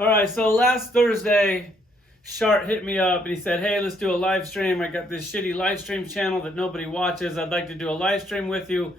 All right, so last Thursday, Shart hit me up and he said, "Hey, let's do a live stream. I got this shitty live stream channel that nobody watches. I'd like to do a live stream with you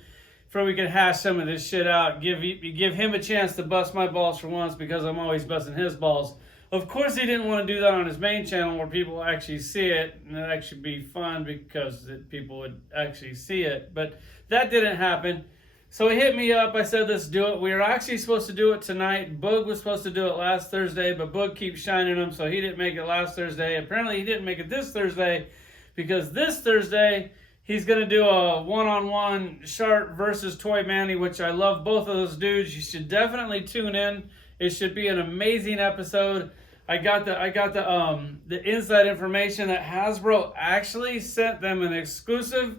for we can hash some of this shit out. Give him a chance to bust my balls for once because I'm always busting his balls." Of course, he didn't want to do that on his main channel where people actually see it, and it'd actually be fun because people would actually see it. But that didn't happen. So he hit me up. I said, let's do it. We were actually supposed to do it tonight. Boog was supposed to do it last Thursday, but Boog keeps shining him, so he didn't make it last Thursday. Apparently, he didn't make it this Thursday because this Thursday, he's going to do a one-on-one Shart versus Toy Manny, which I love both of those dudes. You should definitely tune in. It should be an amazing episode. I got the inside information that Hasbro actually sent them an exclusive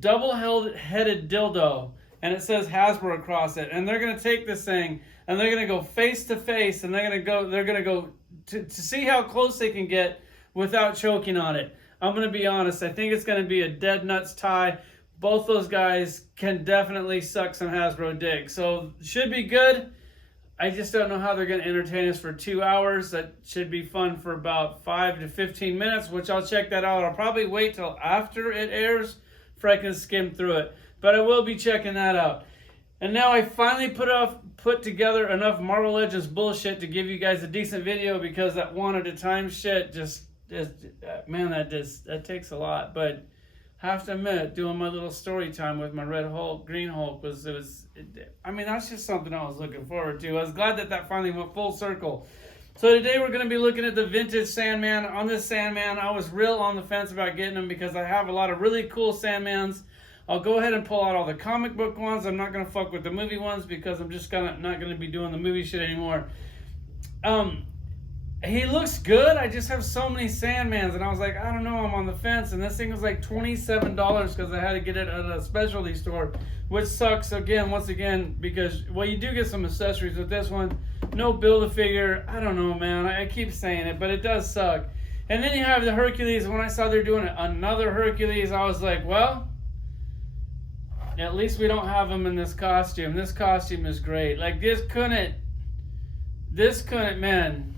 double-headed dildo. And it says Hasbro across it, and they're gonna take this thing and they're gonna go face to face, and they're gonna go to see how close they can get without choking on it. I'm gonna be honest. I think it's gonna be a dead nuts tie. Both those guys can definitely suck some Hasbro dick, so should be good. I just don't know how they're gonna entertain us for 2 hours. That should be fun for about 5 to 15 minutes, which I'll check that out. I'll probably wait till after it airs for I can skim through it. But I will be checking that out. And now I finally put together enough Marvel Legends bullshit to give you guys a decent video, because that one at a time shit man, that takes a lot. But I have to admit, doing my little story time with my Red Hulk, Green Hulk that's just something I was looking forward to. I was glad that finally went full circle. So today we're going to be looking at the vintage Sandman. On this Sandman, I was real on the fence about getting them because I have a lot of really cool Sandmans. I'll go ahead and pull out all the comic book ones. I'm not going to fuck with the movie ones because I'm just not going to be doing the movie shit anymore. He looks good. I just have so many Sandmans, and I was like, I don't know, I'm on the fence. And this thing was like $27 because I had to get it at a specialty store, which sucks once again, because, well, you do get some accessories with this one. No Build-A-Figure. I don't know, man. I keep saying it, but it does suck. And then you have the Hercules. When I saw they're doing another Hercules, I was like, well, at least we don't have him in this costume. This costume is great. Like, this couldn't, man.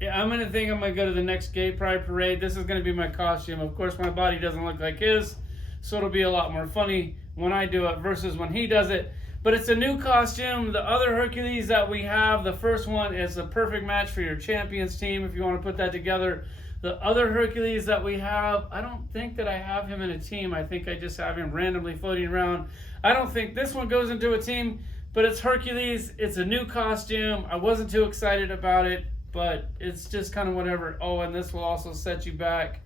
Yeah, I'm going to go to the next gay pride parade. This is going to be my costume. Of course, my body doesn't look like his, so it'll be a lot more funny when I do it versus when he does it. But it's a new costume. The other Hercules that we have, the first one is a perfect match for your champions team if you want to put that together. The other Hercules that we have, I don't think that I have him in a team. I think I just have him randomly floating around. I don't think this one goes into a team, but it's Hercules. It's a new costume. I wasn't too excited about it, but it's just kind of whatever. Oh, and this will also set you back.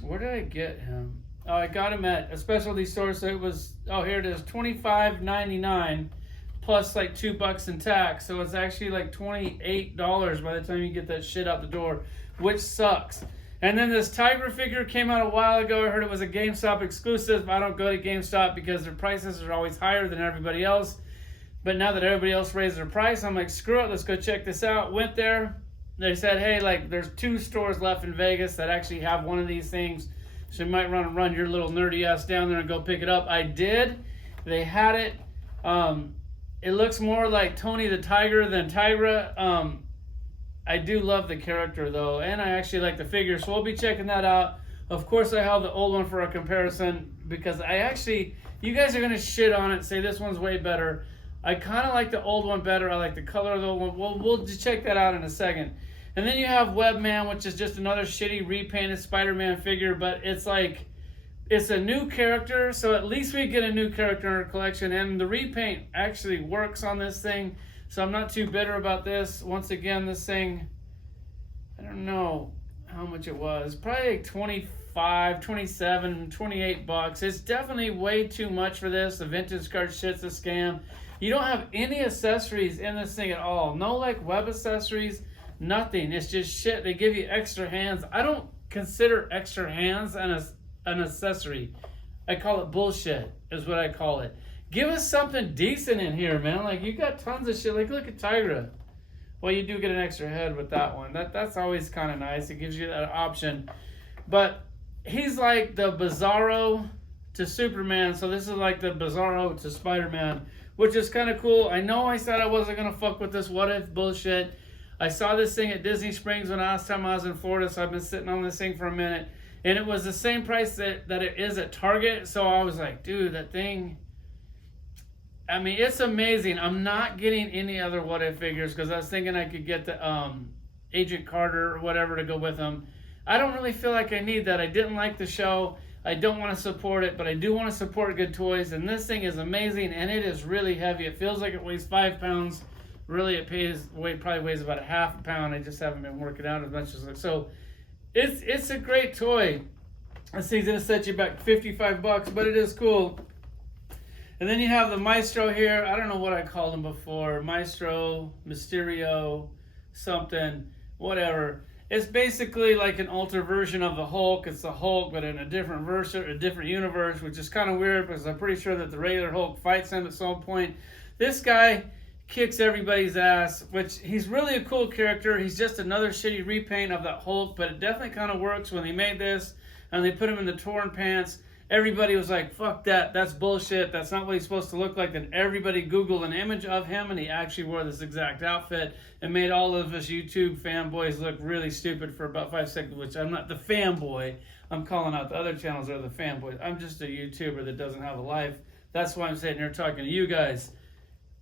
Where did I get him? Oh, I got him at a specialty store, so it was, oh, here it is, $25.99 plus like $2 in tax. So it's actually like $28 by the time you get that shit out the door, which sucks. And then this Tiger figure came out a while ago. I heard it was a GameStop exclusive. I don't go to GameStop because their prices are always higher than everybody else. But now that everybody else raised their price, I'm like, screw it, let's go check this out. Went there. They said, hey, like, there's 2 stores left in Vegas that actually have one of these things. So you might run your little nerdy ass down there and go pick it up. I did. They had it. It looks more like Tony the Tiger than Tigra. I do love the character, though, and I actually like the figure, so we'll be checking that out. Of course, I have the old one for a comparison because you guys are going to shit on it, say this one's way better. I kind of like the old one better. I like the color of the old one. We'll just check that out in a second. And then you have Webman, which is just another shitty repainted Spider-Man figure, but it's like, it's a new character, so at least we get a new character in our collection, and the repaint actually works on this thing. So I'm not too bitter about this. Once again, this thing, I don't know how much it was. Probably like 25, 27, 28 bucks. It's definitely way too much for this. The vintage card shit's a scam. You don't have any accessories in this thing at all. No like web accessories, nothing. It's just shit. They give you extra hands. I don't consider extra hands an accessory. I call it bullshit, is what I call it. Give us something decent in here, man. Like, you got tons of shit. Like, look at Tigra. Well, you do get an extra head with that one. That's always kind of nice. It gives you that option. But he's like the Bizarro to Superman. So this is like the Bizarro to Spider-Man, which is kind of cool. I know I said I wasn't going to fuck with this what if bullshit. I saw this thing at Disney Springs when last time I was in Florida, so I've been sitting on this thing for a minute. And it was the same price that it is at Target. So I was like, dude, that thing, I mean, it's amazing. I'm not getting any other what if figures because I was thinking I could get the Agent Carter or whatever to go with them. I don't really feel like I need that. I didn't like the show. I don't want to support it, but I do want to support good toys. And this thing is amazing, and it is really heavy. It feels like it weighs 5 pounds. Really, it probably weighs about a half a pound. I just haven't been working out as much as so. It's a great toy. This thing's gonna set you back $55, but it is cool. And then you have the Maestro here. I don't know what I called him before. Maestro, Mysterio, something, whatever. It's basically like an ultra version of the Hulk. It's the Hulk, but in a different version, a different universe, which is kind of weird because I'm pretty sure that the regular Hulk fights him at some point. This guy kicks everybody's ass, which he's really a cool character. He's just another shitty repaint of that Hulk, but it definitely kind of works. When they made this and they put him in the torn pants, everybody was like, fuck that, that's bullshit, that's not what he's supposed to look like. Then everybody Googled an image of him, and he actually wore this exact outfit and made all of us YouTube fanboys look really stupid for about 5 seconds, which I'm not the fanboy. I'm calling out the other channels that are the fanboys. I'm just a YouTuber that doesn't have a life. That's why I'm sitting here talking to you guys.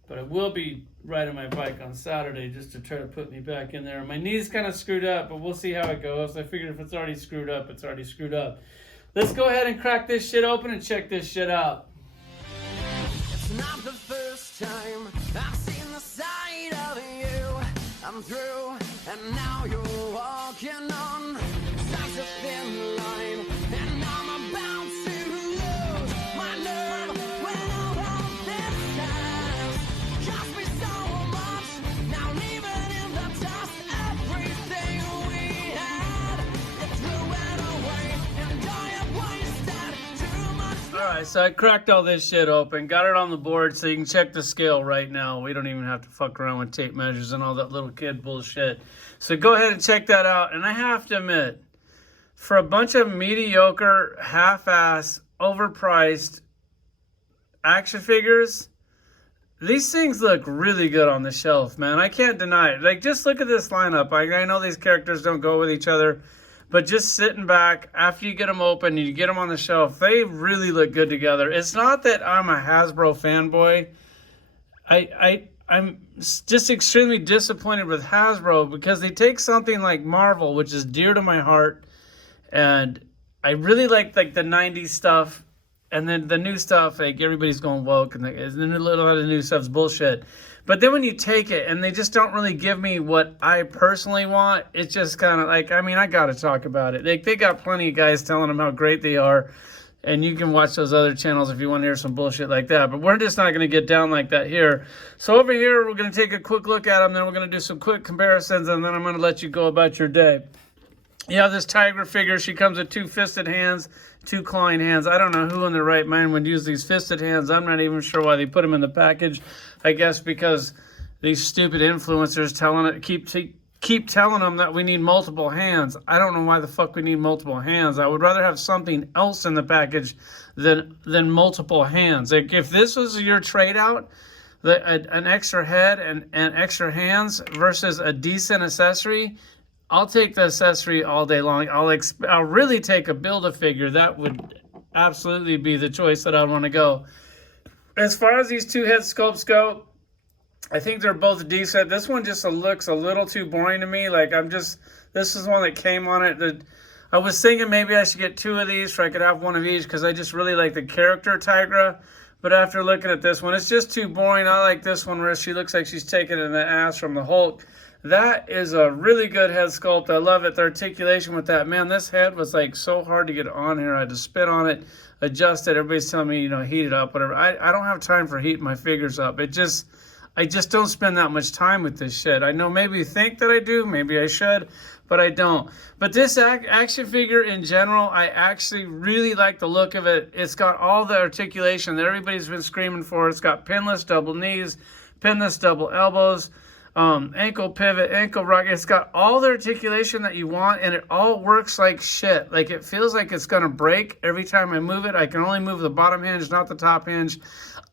But I will be riding my bike on Saturday just to try to put me back in there. My knee's kind of screwed up, but we'll see how it goes. I figured if it's already screwed up, it's already screwed up. Let's go ahead and crack this shit open and check this shit out. It's not the first time I've seen the side of you. I'm through, and now you're walking on such a thin line, and I'm about to lose my nerve when all of this has cost me so much. Now leaving in the dust everything we had, you threw it away, and I have wasted too much. Alright, so I cracked all this shit open, got it on the board so you can check the scale right now. We don't even have to fuck around with tape measures and all that little kid bullshit. So go ahead and check that out. And I have to admit, for a bunch of mediocre, half-ass, overpriced action figures, these things look really good on the shelf, man. I can't deny it. Like, just look at this lineup. I know these characters don't go with each other, but just sitting back, after you get them open and you get them on the shelf, they really look good together. It's not that I'm a Hasbro fanboy. I'm just extremely disappointed with Hasbro because they take something like Marvel, which is dear to my heart, and I really like the 90s stuff, and then the new stuff, like everybody's going woke, and a lot of the new stuff's bullshit. But then when you take it and they just don't really give me what I personally want, it's just kind of like, I mean, I got to talk about it. They got plenty of guys telling them how great they are, and you can watch those other channels if you want to hear some bullshit like that. But we're just not going to get down like that here. So over here, we're going to take a quick look at them, then we're going to do some quick comparisons, and then I'm going to let you go about your day. You have this Tiger figure. She comes with 2 fisted hands, 2 clawing hands. I don't know who in their right mind would use these fisted hands. I'm not even sure why they put them in the package. I guess because these stupid influencers keep telling them that we need multiple hands. I don't know why the fuck we need multiple hands. I would rather have something else in the package than multiple hands. Like, if this was your trade out, an extra head and extra hands versus a decent accessory, I'll take the accessory all day long. I'll really take a Build-A-Figure. That would absolutely be the choice that I'd want to go. As far as these 2 head sculpts go, I think they're both decent. This one just looks a little too boring to me. Like, this is one that came on it. I was thinking maybe I should get 2 of these so I could have 1 of each because I just really like the character Tigra. But after looking at this one, it's just too boring. I like this one where she looks like she's taking in the ass from the Hulk. That is a really good head sculpt. I love it. The articulation with that. Man, this head was like so hard to get on here. I had to spit on it, adjust it. Everybody's telling me, heat it up, whatever. I don't have time for heating my figures up. I just don't spend that much time with this shit. I know maybe you think that I do. Maybe I should, but I don't. But this action figure in general, I actually really like the look of it. It's got all the articulation that everybody's been screaming for. It's got pinless double knees, pinless double elbows. ankle pivot, ankle rock. It's got all the articulation that you want, and it all works like shit. Like, it feels like it's gonna break every time I move it. I can only move the bottom hinge, not the top hinge.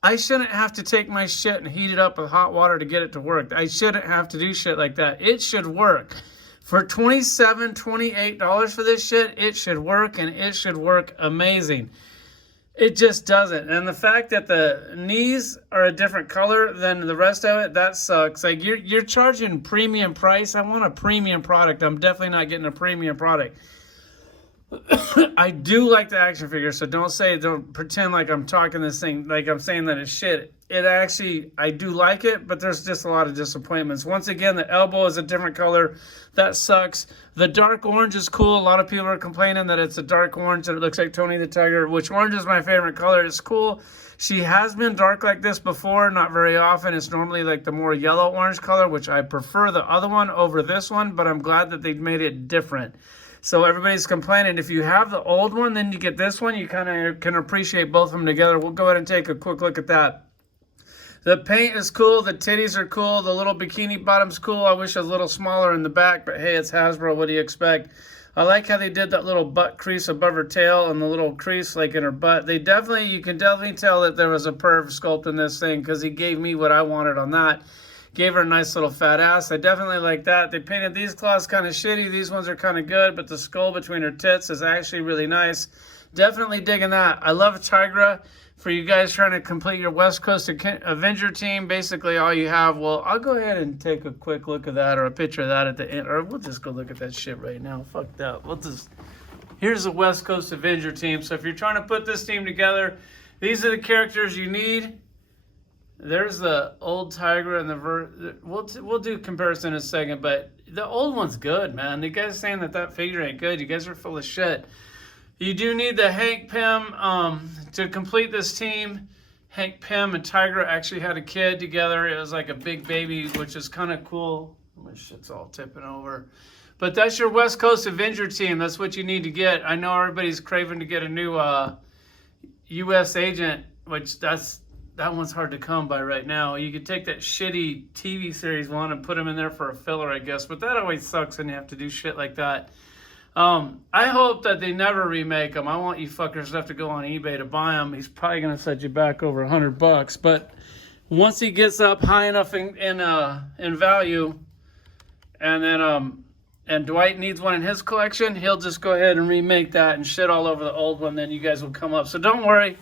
I shouldn't have to take my shit and heat it up with hot water to get it to work. I shouldn't have to do shit like that. It should work. For $27, $28 for this shit, it should work, and it should work amazing. It just doesn't. And the fact that the knees are a different color than the rest of it, that sucks. Like, you're charging premium price. I want a premium product. I'm definitely not getting a premium product. I do like the action figure, so don't pretend like I'm talking this thing, like I'm saying that it's shit. It actually, I do like it, but there's just a lot of disappointments. Once again, the elbow is a different color. That sucks. The dark orange is cool. A lot of people are complaining that it's a dark orange and it looks like Tony the Tiger, which orange is my favorite color. It's cool. She has been dark like this before, not very often. It's normally like the more yellow orange color, which I prefer the other one over this one, but I'm glad that they've made it different. So everybody's complaining. If you have the old one, then you get this one. You kind of can appreciate both of them together. We'll go ahead and take a quick look at that. The paint is cool. The titties are cool. The little bikini bottom's cool. I wish it was a little smaller in the back, but hey, it's Hasbro. What do you expect? I like how they did that little butt crease above her tail and the little crease like in her butt. You can definitely tell that there was a perv sculpt in this thing, because he gave me what I wanted on that. Gave her a nice little fat ass. I definitely like that. They painted these claws kind of shitty. These ones are kind of good, but the skull between her tits is actually really nice. Definitely digging that. I love Tigra. For you guys trying to complete your West Coast Avenger team, basically all you have, well, I'll go ahead and take a quick look at that, or a picture of that at the end, or we'll just go look at that shit right now. Fuck that. Here's the West Coast Avenger team. So if you're trying to put this team together, these are the characters you need. There's the old Tiger and we'll do comparison in a second, but the old one's good, man. You guys saying that figure ain't good, you guys are full of shit. You do need the Hank Pym to complete this team. Hank Pym and Tigra actually had a kid together. It was like a big baby, which is kind of cool. My shit's all tipping over. But that's your West Coast Avenger team. That's what you need to get. I know everybody's craving to get a new U.S. agent, which that one's hard to come by right now. You could take that shitty TV series one and put him in there for a filler, I guess. But that always sucks when you have to do shit like that. I hope that they never remake him. I want you fuckers to have to go on eBay to buy him. He's probably going to set you back over $100. But once he gets up high enough in value, and then and Dwight needs one in his collection, he'll just go ahead and remake that and shit all over the old one. Then you guys will come up. So don't worry.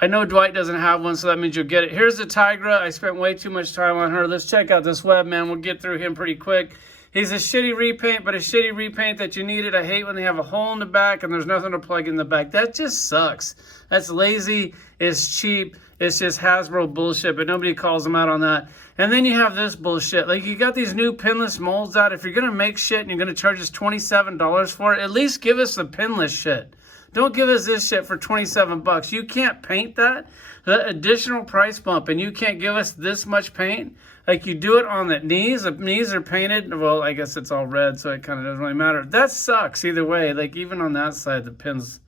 I know Dwight doesn't have one, so that means you'll get it. Here's the Tigra. I spent way too much time on her. Let's check out this web, man. We'll get through him pretty quick. He's a shitty repaint, but a shitty repaint that you needed. I hate when they have a hole in the back and there's nothing to plug in the back. That just sucks. That's lazy. It's cheap. It's just Hasbro bullshit, but nobody calls them out on that. And then you have this bullshit. Like, you got these new pinless molds out. If you're going to make shit and you're going to charge us $27 for it, at least give us the pinless shit. Don't give us this shit for $27. You can't paint that. The additional price bump, and you can't give us this much paint. Like, you do it on the knees. The knees are painted. Well, I guess it's all red, so it kind of doesn't really matter. That sucks either way. Like, even on that side, the pins.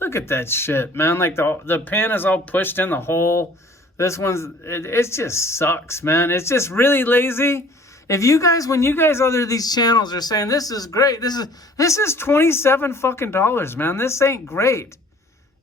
Look at that shit, man. Like, the pin is all pushed in the hole. This one's, it just sucks, man. It's just really lazy. If you guys, when you guys other these channels are saying this is great, this is $27 fucking dollars, man. This ain't great.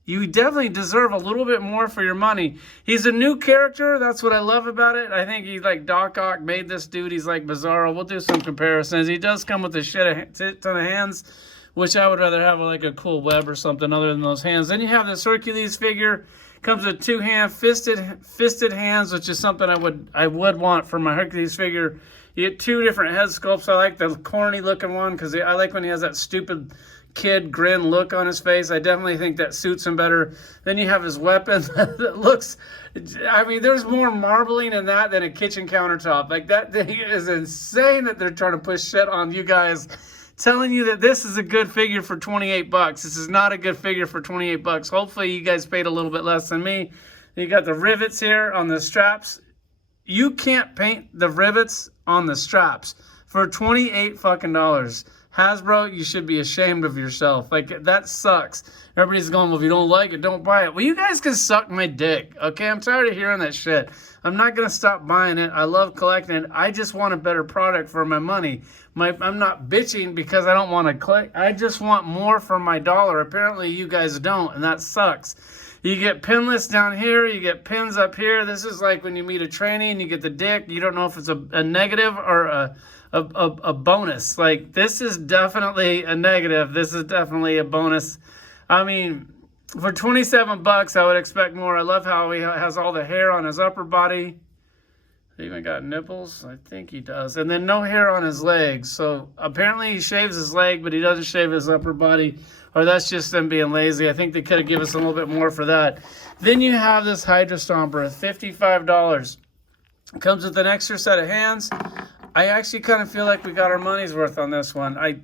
You definitely deserve a little bit more for your money. He's a new character. That's what I love about it. I think he's like Doc Ock made this dude. He's like Bizarro. We'll do some comparisons. He does come with a shit ton of hands, which I would rather have like a cool web or something other than those hands. Then you have this Hercules figure. Comes with two-hand fisted hands, which is something I would want for my Hercules figure. You get two different head sculpts. I like the corny looking one because I like when he has that stupid kid grin look on his face. I definitely think that suits him better. Then you have his weapon that looks, I mean, there's more marbling in that than a kitchen countertop. Like, that thing is insane that they're trying to push shit on you guys, telling you that this is a good figure for $28. This is not a good figure for $28. Hopefully you guys paid a little bit less than me. You got the rivets here on the straps. You can't paint the rivets on the straps for $28 fucking dollars. Hasbro, you should be ashamed of yourself. Like, that sucks. Everybody's going, well, if you don't like it, don't buy it. Well, you guys can suck my dick, okay? I'm tired of hearing that shit. I'm not going to stop buying it. I love collecting it. I just want a better product for my money. I'm not bitching because I don't want to collect. I just want more for my dollar. Apparently you guys don't, and that sucks. You get pinless down here. You get pins up here. This is like when you meet a tranny and you get the dick. You don't know if it's a negative or a bonus. Like, this is definitely a negative. This is definitely a bonus. I mean, for 27 bucks, I would expect more. I love how he has all the hair on his upper body. He even got nipples. I think he does. And then no hair on his legs. So apparently he shaves his leg, but he doesn't shave his upper body. Or that's just them being lazy. I think they could have given us a little bit more for that. Then you have this Hydra Stomper at $55. It comes with an extra set of hands. I actually kind of feel like we got our money's worth on this one. I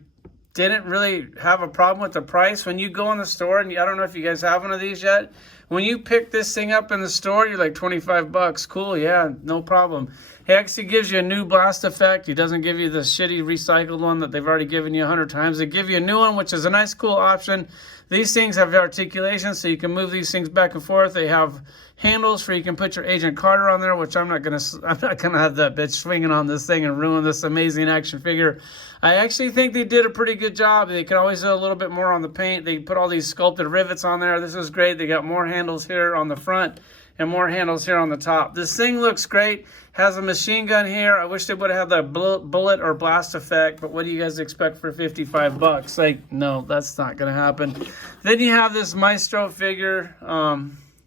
didn't really have a problem with the price. When you go in the store, and I don't know if you guys have one of these yet, when you pick this thing up in the store, you're like 25 bucks. Cool, yeah, no problem. He actually gives you a new blast effect. He doesn't give you the shitty recycled one that they've already given you 100 times. They give you a new one, which is a nice, cool option. These things have articulation, so you can move these things back and forth. They have handles where you can put your Agent Carter on there, which I'm not gonna have that bitch swinging on this thing and ruin this amazing action figure. I actually think they did a pretty good job. They could always do a little bit more on the paint. They put all these sculpted rivets on there. This is great. They got more handles here on the front and more handles here on the top. This thing looks great. Has a machine gun here. I wish they would have had that bullet or blast effect, but what do you guys expect for 55 bucks? Like, no, that's not gonna happen. Then you have this Maestro figure.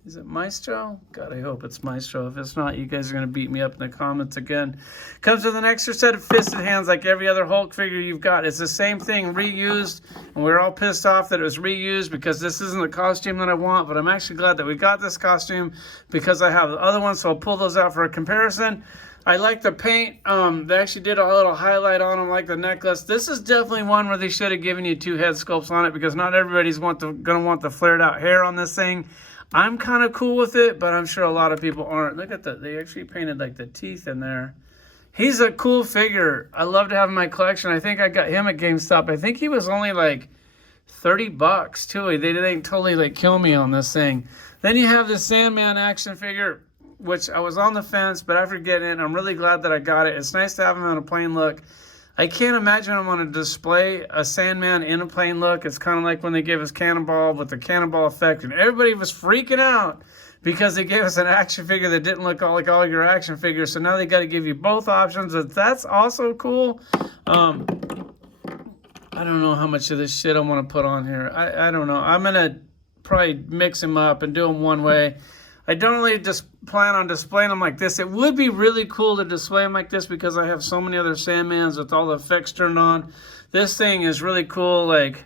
Is it Maestro? God, I hope it's Maestro. If it's not, you guys are going to beat me up in the comments again. Comes with an extra set of fisted hands like every other Hulk figure you've got. It's the same thing, reused. And we're all pissed off that it was reused because this isn't the costume that I want. But I'm actually glad that we got this costume because I have the other one. So I'll pull those out for a comparison. I like the paint. They actually did a little highlight on them like the necklace. This is definitely one where they should have given you 2 head sculpts on it because not everybody's going to want the flared out hair on this thing. I'm kind of cool with it, but I'm sure a lot of people aren't. Look at that. They actually painted like the teeth in there. He's a cool figure. I love to have him in my collection. I think I got him at GameStop. I think he was only like 30 bucks too. They didn't totally like kill me on this thing. Then you have the Sandman action figure, which I was on the fence, but after getting it, I'm really glad that I got it. It's nice to have him in a plain look. I can't imagine I'm on a display a Sandman in a plain look. It's kind of like when they gave us Cannonball with the Cannonball effect, and everybody was freaking out because they gave us an action figure that didn't look like all your action figures. So now they got to give you both options. That's also cool. I don't know how much of this shit I want to put on here. I don't know. I'm going to probably mix them up and do them one way. I don't really just plan on displaying them like this. It would be really cool to display them like this because I have so many other Sandmans with all the effects turned on. This thing is really cool, like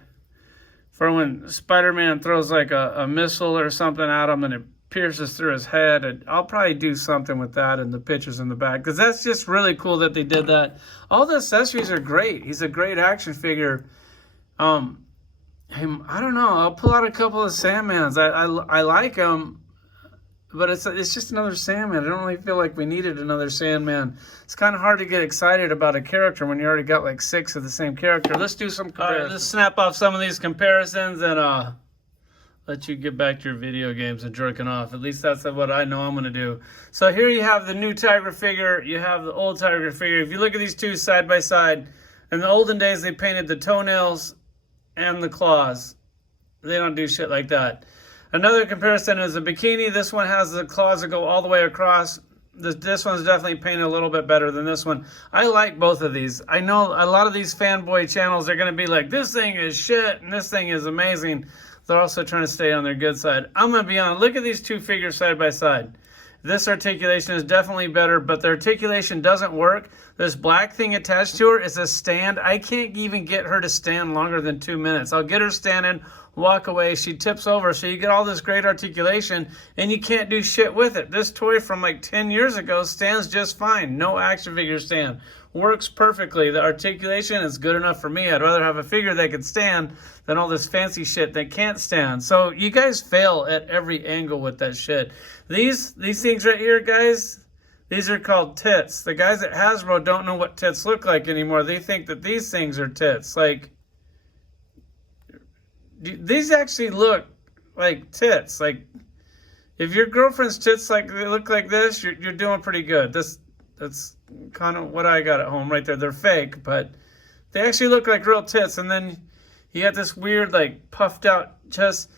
for when Spider-Man throws like a missile or something at him and it pierces through his head. And I'll probably do something with that in the pictures in the back because that's just really cool that they did that. All the accessories are great. He's a great action figure. I don't know. I'll pull out a couple of Sandmans. I like them. But it's just another Sandman. I don't really feel like we needed another Sandman. It's kind of hard to get excited about a character when you already got like 6 of the same character. Let's do some comparisons. All right, let's snap off some of these comparisons and let you get back to your video games and jerking off. At least that's what I know I'm going to do. So here you have the new Tiger figure. You have the old Tiger figure. If you look at these two side by side, in the olden days they painted the toenails and the claws. They don't do shit like that. Another comparison is a bikini. This one has the claws that go all the way across. This one's definitely painted a little bit better than this one. I like both of these. I know a lot of these fanboy channels are going to be like, this thing is shit and this thing is amazing. They're also trying to stay on their good side. I'm going to be honest. Look at these two figures side by side. This articulation is definitely better, but the articulation doesn't work. This black thing attached to her is a stand. I can't even get her to stand longer than 2 minutes. I'll get her standing, walk away, she tips over, so you get all this great articulation, and you can't do shit with it. This toy from like 10 years ago stands just fine. No action figure stand. Works perfectly. The articulation is good enough for me. I'd rather have a figure that can stand than all this fancy shit that can't stand. So you guys fail at every angle with that shit. These things right here, guys, these are called tits. The guys at Hasbro don't know what tits look like anymore. They think that these things are tits. Like, these actually look like tits. Like, if your girlfriend's tits they look like this, you're doing pretty good. That's kind of what I got at home right there. They're fake, but they actually look like real tits. And then you got this weird like puffed out chest.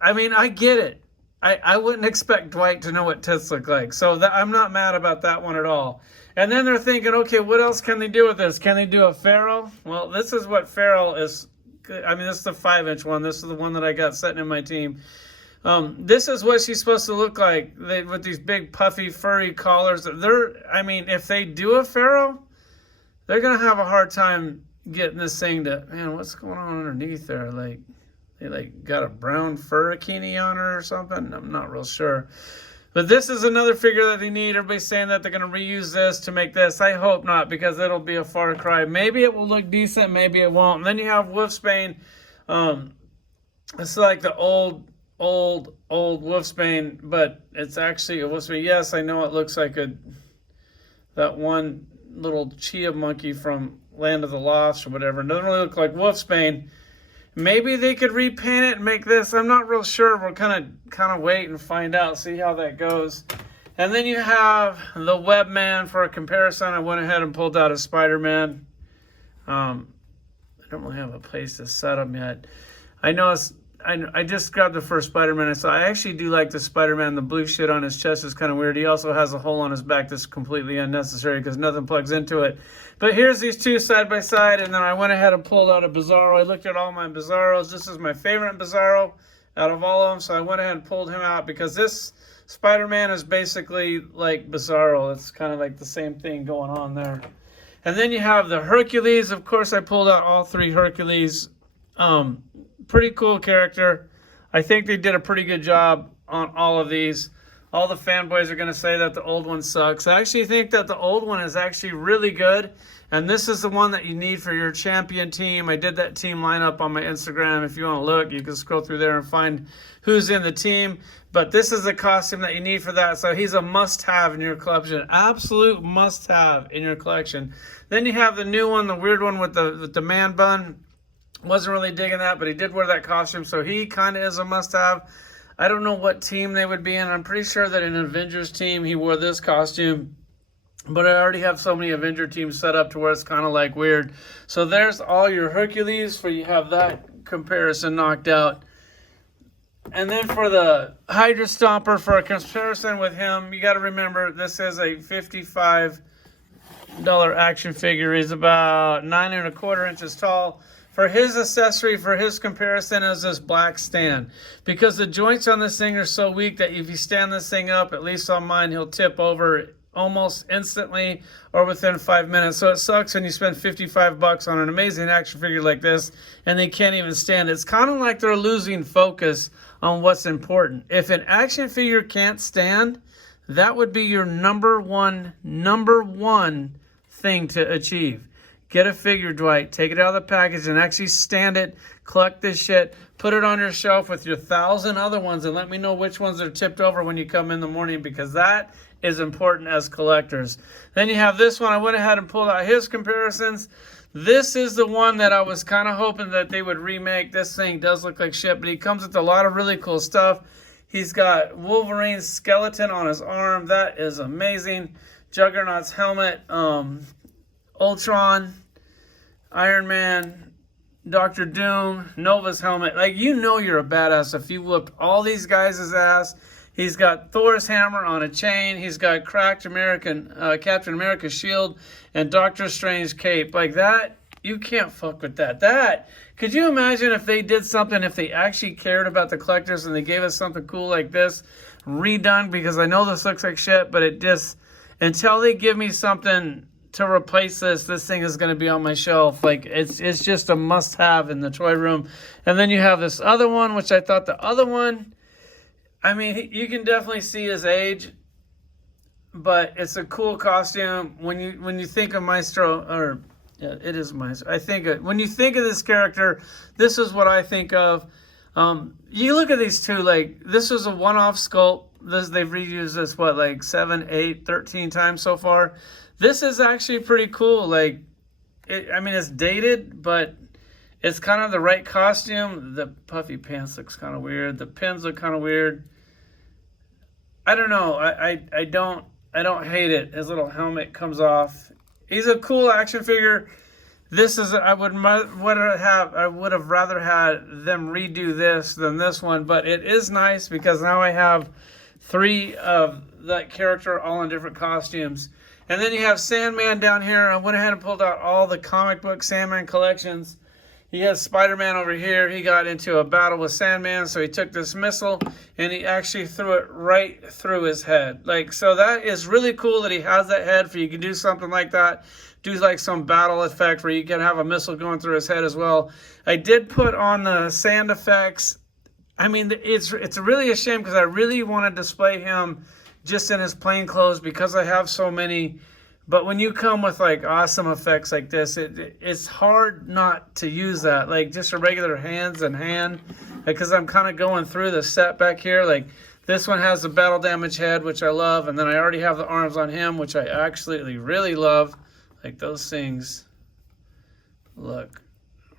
I mean, I get it. I wouldn't expect Dwight to know what tits look like. So I'm not mad about that one at all. And then they're thinking, okay, what else can they do with this? Can they do a Pharaoh? Well, this is what Pharaoh is. I mean, this is the 5-inch one. This is the one that I got sitting in my team. This is what she's supposed to look like with these big puffy furry collars. I mean, if they do a Pharaoh, they're going to have a hard time getting this thing to, man, what's going on underneath there? Like, they got a brown fur bikini on her or something. I'm not real sure. But this is another figure that they need. Everybody's saying that they're going to reuse this to make this. I hope not, because it'll be a far cry. Maybe it will look decent. Maybe it won't. And then you have Wolfsbane. It's like the old Wolfsbane, but it's actually a Wolfsbane. Yes, I know it looks like that one little chia monkey from Land of the Lost or whatever. It doesn't really look like Wolfsbane. Maybe they could repaint it and make this. I'm not real sure. We'll kind of wait and find out, see how that goes. And then you have the Webman for a comparison. I went ahead and pulled out a Spider-Man. I don't really have a place to set them yet. I just grabbed the first Spider-Man. So I actually do like the Spider-Man. The blue shit on his chest is kind of weird. He also has a hole on his back that's completely unnecessary because nothing plugs into it. But here's these two side by side, and then I went ahead and pulled out a Bizarro. I looked at all my Bizarros. This is my favorite Bizarro out of all of them, so I went ahead and pulled him out because this Spider-Man is basically like Bizarro. It's kind of like the same thing going on there. And then you have the Hercules. Of course, I pulled out all three Hercules. Pretty cool character. I think they did a pretty good job on all of these. All the fanboys are going to say that the old one sucks. I actually think that the old one is actually really good. And this is the one that you need for your champion team. I did that team lineup on my Instagram. If you want to look, you can scroll through there and find who's in the team. But this is the costume that you need for that. So he's a must-have in your collection. Absolute must-have in your collection. Then you have the new one, the weird one with the man bun. Wasn't really digging that, but he did wear that costume, so he kind of is a must-have. I don't know what team they would be in. I'm pretty sure that in an Avengers team, he wore this costume. But I already have so many Avenger teams set up to where it's kind of like weird. So there's all your Hercules, for you have that comparison knocked out. And then for the Hydra Stomper, for a comparison with him, you got to remember this is a $55 action figure. He's about 9 1/4 inches tall. For his accessory, for his comparison, is this black stand. Because the joints on this thing are so weak that if you stand this thing up, at least on mine, he'll tip over almost instantly or within 5 minutes. So it sucks when you spend $55 on an amazing action figure like this and they can't even stand it. It's kind of like they're losing focus on what's important. If an action figure can't stand, that would be your number one thing to achieve. Get a figure, Dwight. Take it out of the package and actually stand it. Collect this shit. Put it on your shelf with your 1,000 other ones and let me know which ones are tipped over when you come in the morning, because that is important as collectors. Then you have this one. I went ahead and pulled out his comparisons. This is the one that I was kind of hoping that they would remake. This thing does look like shit, but he comes with a lot of really cool stuff. He's got Wolverine's skeleton on his arm. That is amazing. Juggernaut's helmet. Ultron, Iron Man, Dr. Doom, Nova's helmet. Like, you know you're a badass if you whooped all these guys' ass. He's got Thor's hammer on a chain. He's got cracked Captain America's shield and Doctor Strange cape. Like that, you can't fuck with that. Could you imagine if they did something, if they actually cared about the collectors and they gave us something cool like this, redone? Because I know this looks like shit, but it just, until they give me something to replace this thing is going to be on my shelf. Like, it's just a must-have in the toy room. And then you have this other one, which I thought the other one, I mean, you can definitely see his age, but it's a cool costume. When you think of Maestro, or yeah, it is Maestro. When you think of this character, this is what I think of. You look at these two, like, this was a one-off sculpt. They've reused this, what, like 7, 8, 13 times so far. This is actually pretty cool. Like, it's dated, but it's kind of the right costume. The puffy pants looks kind of weird. The pins look kind of weird. I don't know. I don't hate it. His little helmet comes off. He's a cool action figure. This is, I would have rather had them redo this than this one, but it is nice because now I have 3 of that character all in different costumes. And then you have Sandman down here. I went ahead and pulled out all the comic book Sandman collections. He has Spider-Man over here. He got into a battle with Sandman, so he took this missile and he actually threw it right through his head. Like, so that is really cool that he has that head for you can do something like that. Do like some battle effect where you can have a missile going through his head as well. I did put on the sand effects. I mean, it's really a shame because I really want to display him just in his plain clothes because I have so many. But when you come with like awesome effects like this, it's hard not to use that. Like just a regular hands and hand, because I'm kind of going through the set back here. Like this one has the battle damage head, which I love. And then I already have the arms on him, which I absolutely really love. Like those things look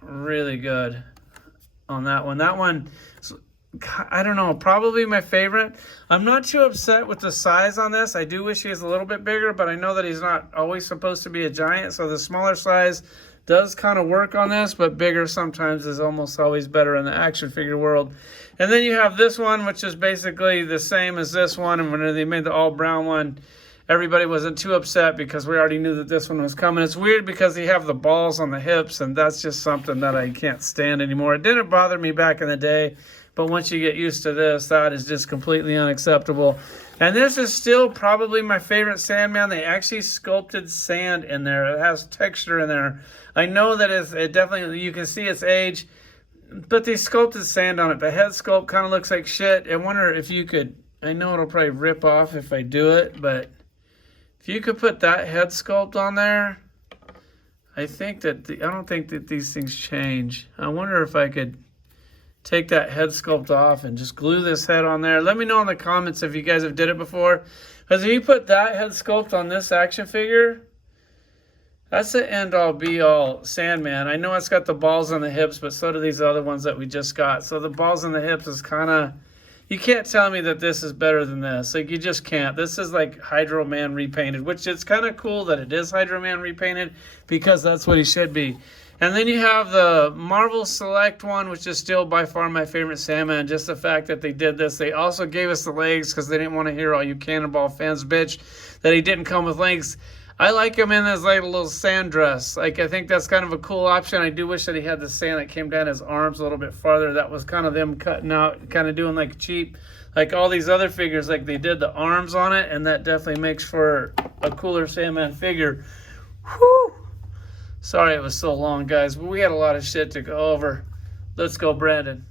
really good on that one. That one, I don't know, probably my favorite. I'm not too upset with the size on this. I do wish he was a little bit bigger, but I know that he's not always supposed to be a giant. So the smaller size does kind of work on this, but bigger sometimes is almost always better in the action figure world. And then you have this one, which is basically the same as this one. And when they made the all brown one, everybody wasn't too upset because we already knew that this one was coming. It's weird because they have the balls on the hips, and that's just something that I can't stand anymore. It didn't bother me back in the day, but once you get used to this, that is just completely unacceptable. And this is still probably my favorite Sandman. They actually sculpted sand in there. It has texture in there. I know that it definitely, you can see its age, but they sculpted sand on it. The head sculpt kind of looks like shit. I wonder if you could, I know it'll probably rip off if I do it, but if you could put that head sculpt on there, I think that, I don't think that these things change. I wonder if I could take that head sculpt off and just glue this head on there. Let me know in the comments if you guys have did it before. Because if you put that head sculpt on this action figure, that's the end all be all Sandman. I know it's got the balls on the hips, but so do these other ones that we just got. So the balls on the hips is kind of, you can't tell me that this is better than this. Like, you just can't. This is like Hydro Man repainted, which it's kind of cool that it is Hydro Man repainted because that's what he should be. And then you have the Marvel Select one, which is still by far my favorite Sandman. Just the fact that they did this. They also gave us the legs because they didn't want to hear all you Cannonball fans bitch that he didn't come with legs. I like him in his like a little sand dress. Like, I think that's kind of a cool option. I do wish that he had the sand that came down his arms a little bit farther. That was kind of them cutting out, kind of doing like cheap, like all these other figures, like they did the arms on it, and that definitely makes for a cooler Sandman figure. Whew. Sorry it was so long, guys, but we had a lot of shit to go over. Let's go, Brandon.